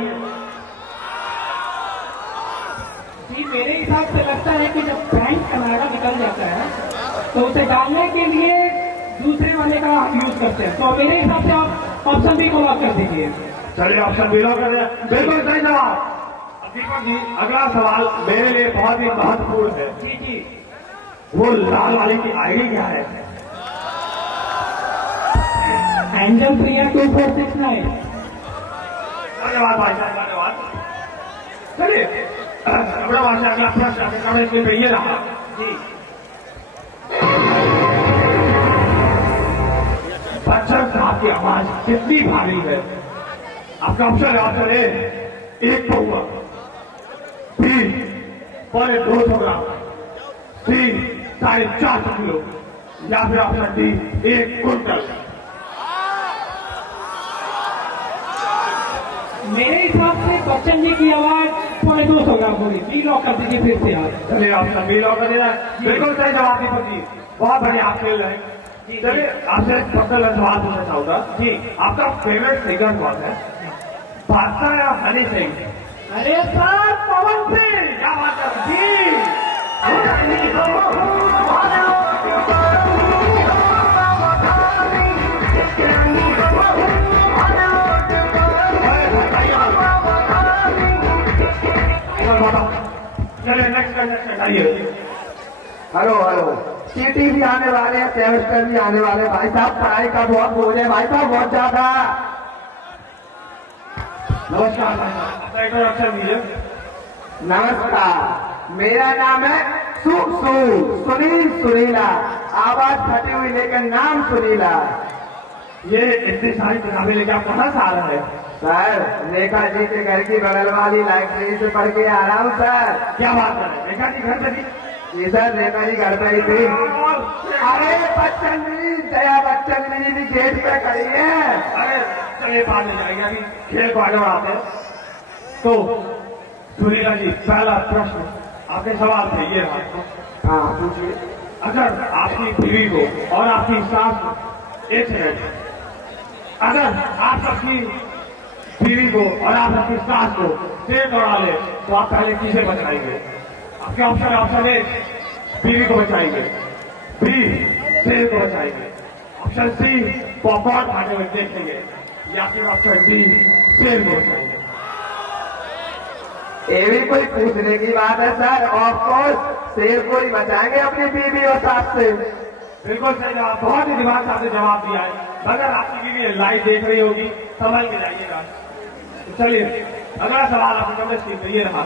जी मेरे हिसाब से लगता है कि जब बैंक का नारा निकल जाता है तो उसे डालने के लिए दूसरे वाले का हम यूज करते हैं। तो मेरे हिसाब से आप ऑप्शन बी को लॉक कर दीजिए। चलिए ऑप्शन बी लॉक कर दिया। बिल्कुल सही जवाब। दीपक जी अगला सवाल मेरे लिए बहुत ही महत्वपूर्ण है। जी जी। वो लाल वाले की आईडी क्या है? एंजल प्रिया 2469। धन्यवाद भाई साहब, धन्यवाद। चलिए अपना भाषा अगला प्रश्न आपके कमरे पे ये रहा। जी बच्चन साहब की आवाज कितनी भारी है? आपका ऑप्शन है, ऑप्शन ए 1 पौवा, बी 250 ग्राम, सी 450 किलो, या फिर ऑप्शन डी 1 कुंटल। मेरे हिसाब से बच्चन जी की आवाज 250 ग्राम होगी। बी लॉक कर दीजिए फिर से आप। चलिए ऑप्शन बी लॉक कर देना। बिल्कुल सही जवाब दीपक जी, बहुत बढ़िया आप खेल रहे हैं। चलिए आपसे पर्सनल सवाल पूछना चाहूंगा। जी आपका फेवरेट सिंगर कौन है? बादशाह या हनी सिंह? अरे सर पवन फिर क्या बात है जी? चलिए नेक्स्ट कंटेस्टेंट आइए। हेलो हेलो, सीटी भी आने वाले हैं, सेमेस्टर भी आने वाले हैं। भाई साहब पढ़ाई का बहुत बोझ है भाई साहब, बहुत ज्यादा। नमस्कार भाई साहब, अपना इंट्रोडक्शन दीजिए। नमस्कार, मेरा नाम है सुनील सुनीला, आवाज फटी हुई लेकिन नाम सुनीला। ये इतनी सारी किताबें लेके आप कहाँ से आ रहे हैं? सर रेखा जी के घर की बगल वाली लाइब्रेरी से पढ़ के आ रहा हूँ सर। क्या बात कर रहे हैं? रेखा जी घर पे थी? जी सर, रेखा जी घर पे ही थी। अरे बच्चन जी, दया बच्चन जी भी गेट पे खड़ी है। अरे चलिए बात नहीं जाएगी, अभी खेल को आगे बढ़ाते हैं। तो सुनीला जी, पहला प्रश्न आपके सवाल थे, ये रहा। हाँ पूछिए। अगर आपकी बीवी को और आपकी सास को, एक सेकंड, अगर आप अपनी बीवी को और आप अपनी सास को शेर दौड़ा ले तो आप पहले किसे बचाएंगे? आपके ऑप्शन है, ऑप्शन ए बीवी को बचाएंगे, बी शेर को बचाएंगे, ऑप्शन सी पॉपकॉर्न खाते हुए देखेंगे, या फिर ऑप्शन डी शेर को बचाएंगे। ये भी कोई पूछने की बात है सर, ऑफ कोर्स शेर को ही बचाएंगे अपनी बीवी और सास से। बिल्कुल सही जवाब, बहुत ही दिमाग से आपने जवाब दिया है। अगर आपकी बीवी लाइव देख रही होगी संभल के जाइएगा। तो चलिए अगला सवाल आपके कमरे स्क्रीन पे ये रहा।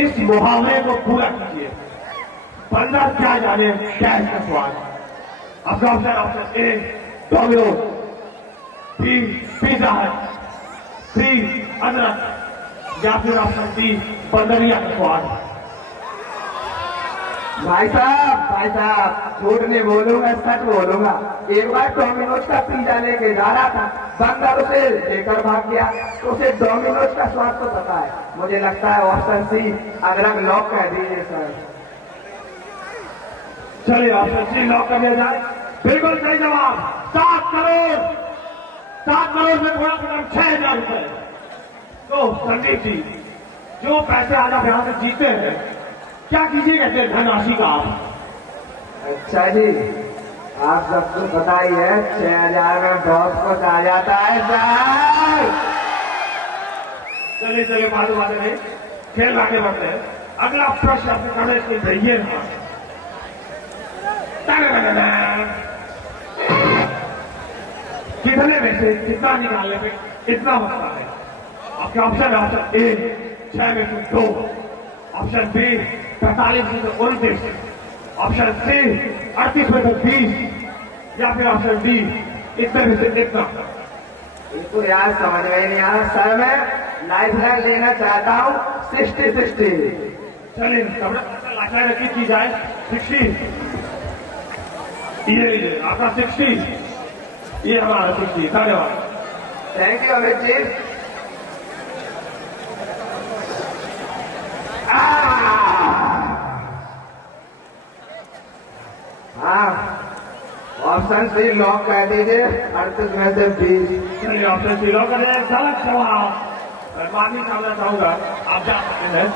इस मुहावरे को पूरा कीजिए। बंदर क्या जाने क्या इसका स्वाद। आपका option A Domino's, B Pizza Hut, C अदरक, या फिर ऑप्शन डी बंदरिया का स्वाद। भाई साहब झूठ नहीं बोलूंगा, सच बोलूंगा। एक बार डोमिनोज का पिज्जा लेके जा रहा था, बंदर उसे लेकर भाग गया, तो उसे डोमिनोज का स्वाद तो पता है। मुझे लगता है ऑप्शन सी अदरक लॉक कर दीजिए सर। चलिए ऑप्शन सी लॉक कर दिया जाए। बिल्कुल सही जवाब। 7 करोड़ में थोड़ा कदम 6,000 रुपए। तो संदीप जी, जो पैसे आज आप यहां से जीते हैं, क्या कीजिएगा इतने धनराशि का आप? अच्छा जी, आप सबको पता ही है 6,000 में बहुत कुछ आ जाता है सर। चलिए बात नहीं, खेल आगे बढ़ते हैं। अगला प्रश्न आपके कमरे से चाहिए था। कितने में से कितना निकालने पे इतना बचता है? आपके ऑप्शन है, ऑप्शन ए 6 में से 2, ऑप्शन बी 45 में से 29, ऑप्शन सी 38 में से 20, या फिर ऑप्शन डी इतने में से इतना। इसको यार समझ में नहीं आ रहा सर। मैं लाइफ लाइन लेना चाहता हूँ 60-60। चलिए लाइफ लाइन रखी की जाए 60। ये लीजिए आपका 60, ये हमारा 60। धन्यवाद, थैंक यू अमित जी। हाँ, ऑप्शन सी लॉक कर दीजिए, 38 में से 20। चलिए ऑप्शन सी लॉक करें। गलत जवाब। माफी चाहना चाहूंगा, आप जा सकते हैं।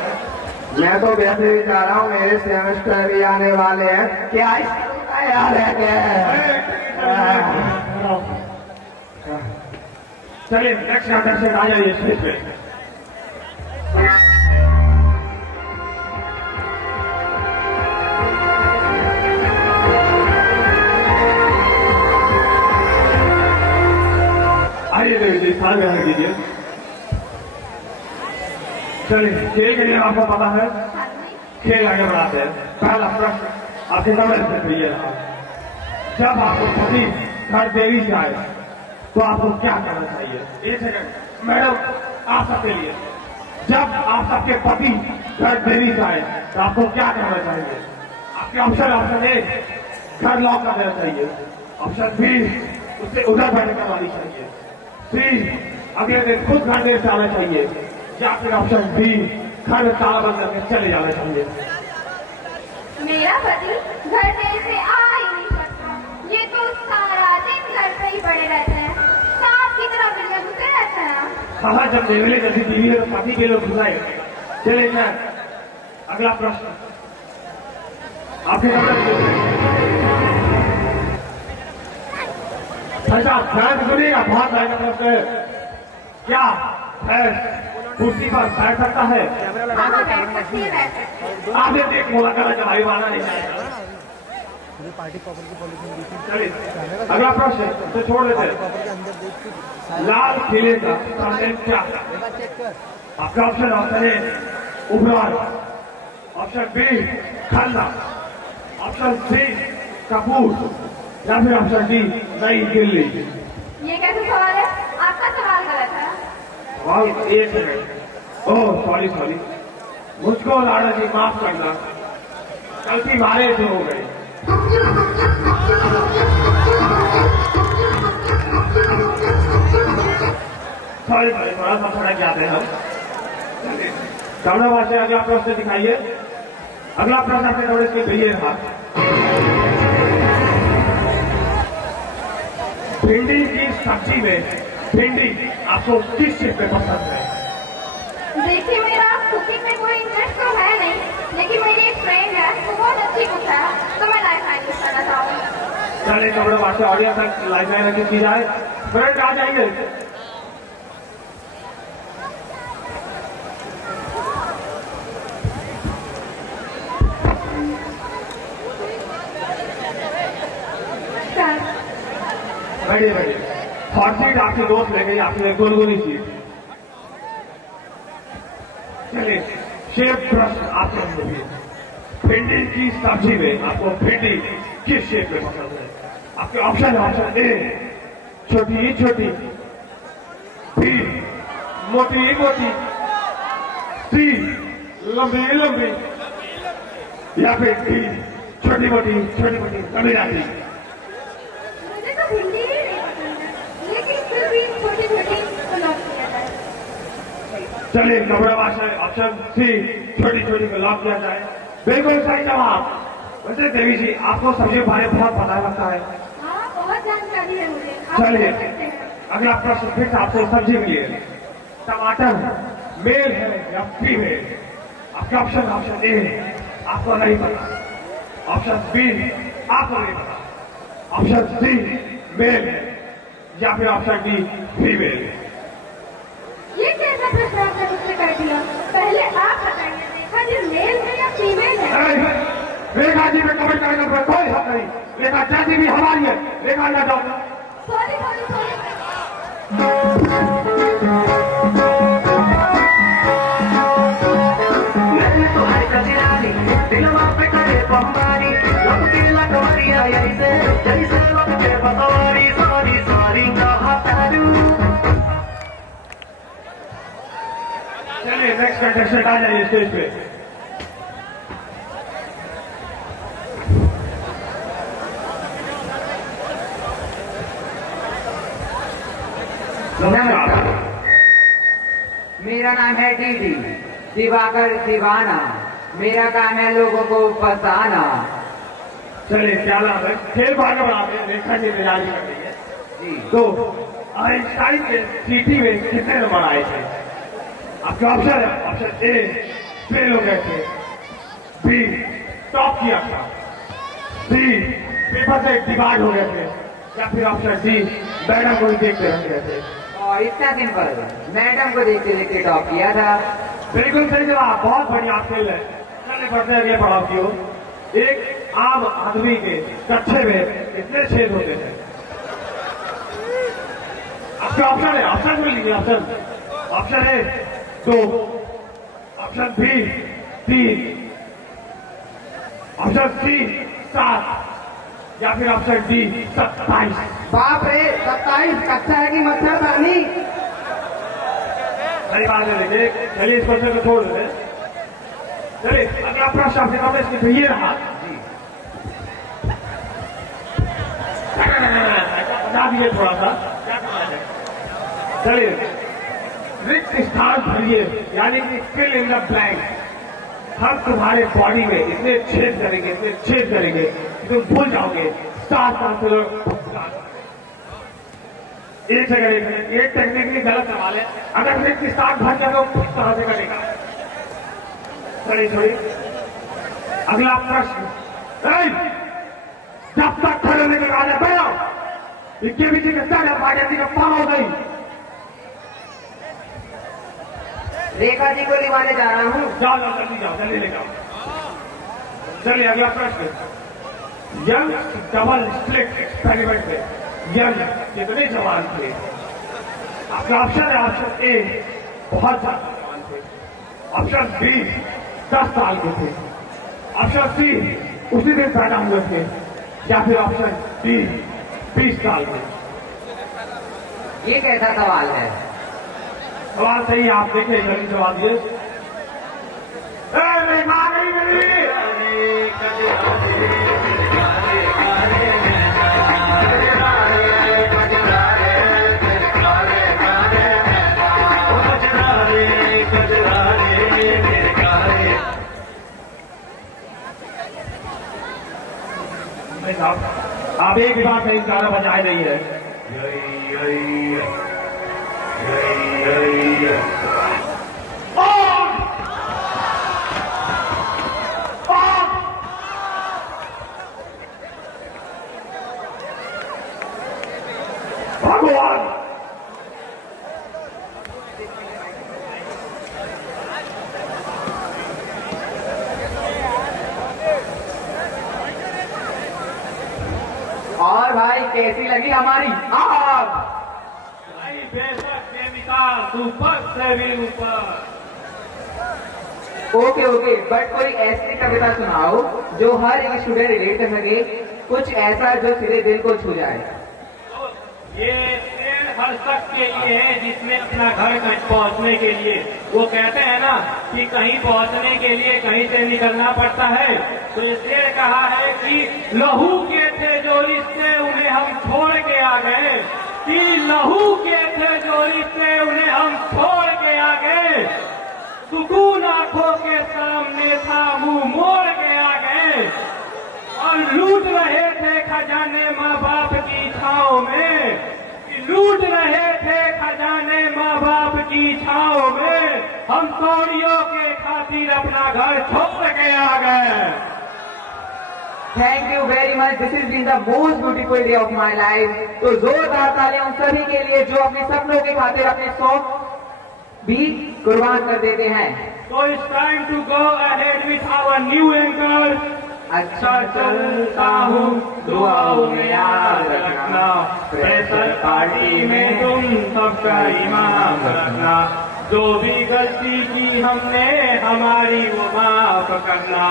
मैं तो वैसे भी जा रहा हूँ, मेरे सेमेस्टर भी आने वाले हैं। क्या इसका याद है क्या? चलिए नेक्स्ट कंटेस्टेंट आ जाइए स्टेज पे। आइए देवी जी, स्थान ग्रहण कीजिए। चलिए खेल के लिए आपको पता है, खेल आगे बढ़ाते हैं। पहला प्रश्न आपके कमरे से ये रहा। जब आपको पति घर देरी जाए तो आपको क्या करना चाहिए? 1 सेकंड मैडम, आप सबके लिए, जब आप सबके पति घर देरी जाए तो आपको क्या करना चाहिए? आपके ऑप्शन ए घर लॉक कर देना चाहिए, ऑप्शन बी उससे उधर बैठक करवानी चाहिए, सी अगले दिन खुद घर देर से आना चाहिए, या फिर ऑप्शन बी घर में ताला बंद करके चले जाना चाहिए। मेरा पति घर देर से आ ही नहीं सकता, ये तो सारा दिन घर पे ही कहा जब नेवले जैसी बीवी है तो पति के लोग घुसाए। चलिए सर, अगला प्रश्न आपके ध्यान सुनिएगा, बहुत महंगा प्रश्न है। क्या भैंस कुर्सी पर बैठ सकता है? आपने देख बोला करा जवाई माना नहीं जाएगा। चलिए अगला प्रश्न तो छोड़ देते। लाल किले का कंटेंट क्या है? आपका ऑप्शन है उबरान, option B Khanna, option C Kapoor, या फिर ऑप्शन डी नई दिल्ली। ये कैसे सवाल है? आपका सवाल गलत है। सवाल एक मिनट। ओह सॉरी, मुझको लाड़ा जी माफ करना, गलती मारे से हो गई। सॉरी, थोड़ा सा सड़क जाते हैं हम। कमरा भाषा अगला प्रश्न दिखाइए। अगला प्रश्न आपके नोटिस के भैया हाथ। भिंडी की सब्जी में भिंडी आपको किस चीज में पसंद है? देखिए, मेरा कुकिंग में कोई इंटरेस्ट तो है नहीं, लेकिन मेरी एक फ्रेंड है, वो बहुत अच्छी कुक है, तो मैं लाइफ लाइन करना चाहूंगी। चलिए कमरा भाषा ऑडियंस तक लाइफ लाइन की जाए। फ्रेंड आ जाएंगे। बैठिए। हॉट सीट आपकी दोस्त ले गई, आपकी गुनगुनी सीट। चलिए शेप प्रश्न आपके लिए। भिंडी की सब्जी में आपको भिंडी किस शेप में पसंद है? आपके ऑप्शन है, ऑप्शन ए छोटी छोटी, बी मोटी मोटी, सी लंबी लंबी, या फिर डी छोटी मोटी लंबी राती। मुझे तो भिंडी ही नहीं पसंद है, लेकिन फिर भी छोटी छोटी को लॉक किया जाए। चलिए कमरा भाषा ऑप्शन सी छोटी को लॉक किया जाए। बिल्कुल सही जवाब। वैसे देवी जी आपको सब्जी के बारे में बहुत पता लगता है। हाँ, बहुत जानकारी है मुझे। आप चलिए पूछ सकते हैं। अगला प्रश्न फिर से आपसे सब्जी के लिए। टमाटर मेल है या फीमेल? आपके ऑप्शन ए आपको नहीं पता, ऑप्शन बी आपको नहीं पता, ऑप्शन सी मेल है, या फिर ऑप्शन डी फीमेल। ये कैसा प्रश्न आपने मुझसे कर दिया? पहले आप बताइए, रेखा जी मेल है या फीमेल है? रेखा जी में कमेंट करने पर कोई हक नहीं। रेखा चाची भी हमारी है। रेखा ना जाओ। सॉरी। तुम्हारी कतिरानी दिलवा पे करे बमबारी, लगती लगवरिया ऐसे जैसे लगते बसवारी। सॉरी कहा तारू। चलिए नेक्स्ट कंटेस्टेंट आ जाइए स्टेज पे। नमस्कार, मेरा नाम है डीडी दिवाकर दीवाना। मेरा काम है लोगों को फंसाना। चलिए क्या नाम है? खेल भाग बनाते हैं। रेखा जी तैयारी कर रही है। जी तो आइंस्टाइन के सीटी में कितने नंबर आए थे? आपका ऑप्शन है, ऑप्शन ए फेल हो गए थे, बी टॉप किया था, सी पेपर से डिवाइड हो गए थे, या फिर ऑप्शन डी मैडम को देखते रह गए थे। और इतना सिंपल, मैडम को देखते देखते टॉप किया था। बिल्कुल सही जवाब। बहुत बढ़िया खेल है। चलिए बढ़ते अगले पड़ाव की ओर। एक आम आदमी के कच्छे में कितने छेद होते हैं? आपका ऑप्शन है, ऑप्शन मिल लीजिए। ऑप्शन है 2, ऑप्शन बी 3, ऑप्शन सी 7, या फिर ऑप्शन डी 27। बाप रे, 27 कच्चा है कि मच्छरदानी? सही बात है। देखिए चलिए इस क्वेश्चन को छोड़ देते। चलिए अगला प्रश्न आपसे कम इसकी तो ये रहा। बता दिए थोड़ा सा। चलिए रिक्त स्थान भरिए, यानी कि फिल इन द ब्लैंक। हम तुम्हारे बॉडी में इतने छेद करेंगे कि तुम भूल जाओगे। स्टार काउंसलर एक सेकंड, ये टेक्निकली गलत सवाल है। अगर मैं की स्टार्ट भर जाए तो किस तरह से करेगा? छोड़िए, अगला प्रश्न। जब तक खड़े लेकर आ जाए बैठो, इक्के बीच में स्टार्ट पार्टी का पार हो गई। रेखा जी को लिवाने जा रहा हूँ। जाओ जल्दी जाओ, जल्दी ले जाओ। चलिए अगला प्रश्न। यंग डबल स्लिट एक्सपेरिमेंट में यंग कितने जवान थे? आपका ऑप्शन है, ऑप्शन ए बहुत ज्यादा जवान थे, ऑप्शन बी 10 साल के थे, ऑप्शन सी उसी दिन पैदा हुए थे, या फिर ऑप्शन डी 20 साल के। ये कैसा सवाल है? सवाल सही है, आप देखिए जल्दी जवाब दिए। मेरी मां नहीं मिली। आप एक ही बात नहीं गाना बजाए नहीं है। भगवान और भाई कैसी लगी हमारी आग? बेशक देविका ऊपर से भी ऊपर। ओके बट कोई ऐसी कविता सुनाओ जो हर एक स्टूडेंट रिलेट कर सके, कुछ ऐसा जो सीधे दिल को छू जाए। तो ये शेर हर शख्स के लिए है जिसमें अपना घर कहीं पहुंचने के लिए, वो कहते हैं ना कि कहीं पहुंचने के लिए कहीं से निकलना पड़ता है। तो ये शेर कहा है कि लहू के थे जो रिश्ते उन्हें हम छोड़ के आ गए, कि लहू के थे जो रिश्ते उन्हें हम छोड़ के आ गए, सुकून आंखों के सामने था मुंह मोड़ के आ गए, और लूट रहे थे खजाने माँ बाप की छाओं में, लूट रहे थे खजाने माँ बाप की छाओं में, हम कौड़ियों के खातिर अपना घर छोड़ के आ गए। Thank you very much, this is been the most beautiful day of my life. तो जोरदार तालियां उन सभी के लिए जो अपने सपनों के खातिर अपने शौक भी कुर्बान कर देते हैं। So it's time to go ahead with our new anchor. अच्छा चलता हूँ दुआओं में याद रखना, प्रेशर पार्टी में तुम सबका ईमान रखना, जो भी गलती की हमने हमारी वो माफ करना,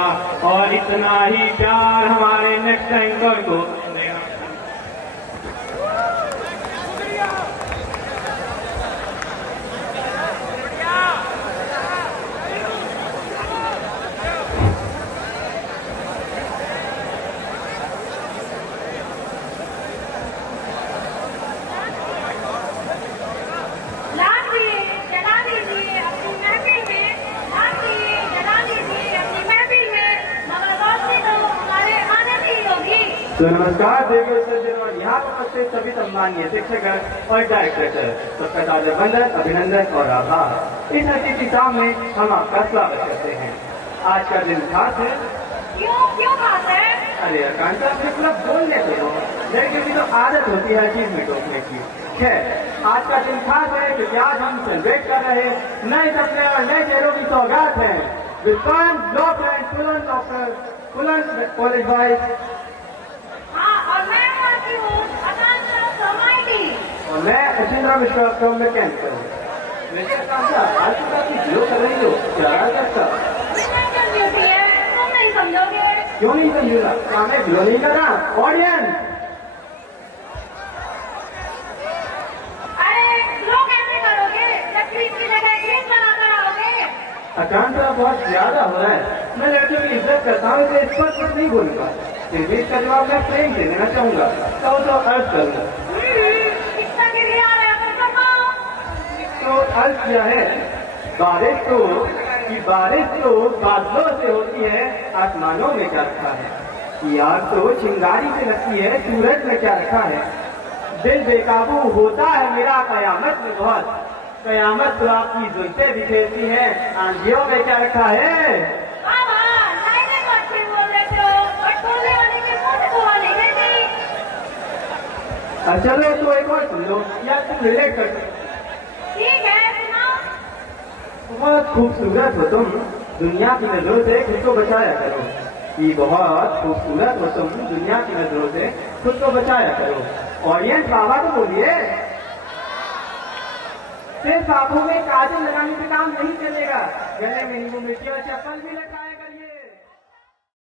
और इतना ही प्यार हमारे नेक्स्ट एंकर को देना। तो नमस्कार देवियों सज्जनों और यहाँ पर उपस्थित सभी सम्मानीय शिक्षक और डायरेक्टर, सबका ताजा वंदन, अभिनंदन और आभार। इस अतिथि शाम में हम आपका स्वागत करते हैं। आज का दिन खास है। क्यों खास है? अरे आकांक्षा, अपने पूरा बोलने दो, लड़के की तो आदत होती है चीज में टोकने की। खैर, आज का दिन खास है क्योंकि आज हम सेलिब्रेट कर रहे नए सपने और नए चेहरों की सौगात है। विद्वान ब्लॉक एंड पुलन कॉलेज बॉयज, और मैं आती हूँ आकांक्षा सोमाइटी, और मैं अचिंद्रा विश्वास का मैकेनिकल हूँ। वैसे आकांक्षा, आज तो काफी ग्लो कर रही हो, क्या करता? ड्यूटी है, तुम नहीं समझोगे। क्यों नहीं समझूंगा? क्या मैं ग्लो नहीं कर रहा? ऑडियंस, अरे ग्लो कैसे करोगे जब क्रीम की जगह क्रीम लगाकर आओगे? आकांक्षा बहुत ज्यादा हो रहा है। मैं लड़कियों की इज्जत करता हूँ, इसे स्पष्ट नहीं बोलूंगा। फिर भी इसका जवाब मैं प्रेम से देना चाहूंगा, तो अर्ज करूंगा। इतना के लिए आ रहा है तो अर्ज क्या है? बारिश तो बादलों से होती है, आसमानों में क्या रखा है? कि आग तो चिंगारी से लगती है, सूरज में क्या रखा है? दिल बेकाबू होता है मेरा कयामत में बहुत। कयामत तो आपकी जुल्फे बिखेरती हैं, आंधियों में क्या रखा है। बाबा लाइने को अच्छे बोल रहे हो और बोलने वाले के मुंह से दुआ नहीं देती। चलो तो एक और सुन लो या तुम रिलेट कर सकते। ठीक है सुनाओ। बहुत खूबसूरत हो तुम, दुनिया की नजरों से खुद को बचाया करो। ये बहुत खूबसूरत हो तुम, दुनिया की नजरों से खुद को बचाया करो। ऑडियंस बाबा तो बोलिए। सिर्फ आंखों में काजल लगाने से काम नहीं चलेगा, गले में नींबू मिर्ची और चप्पल भी लगाए।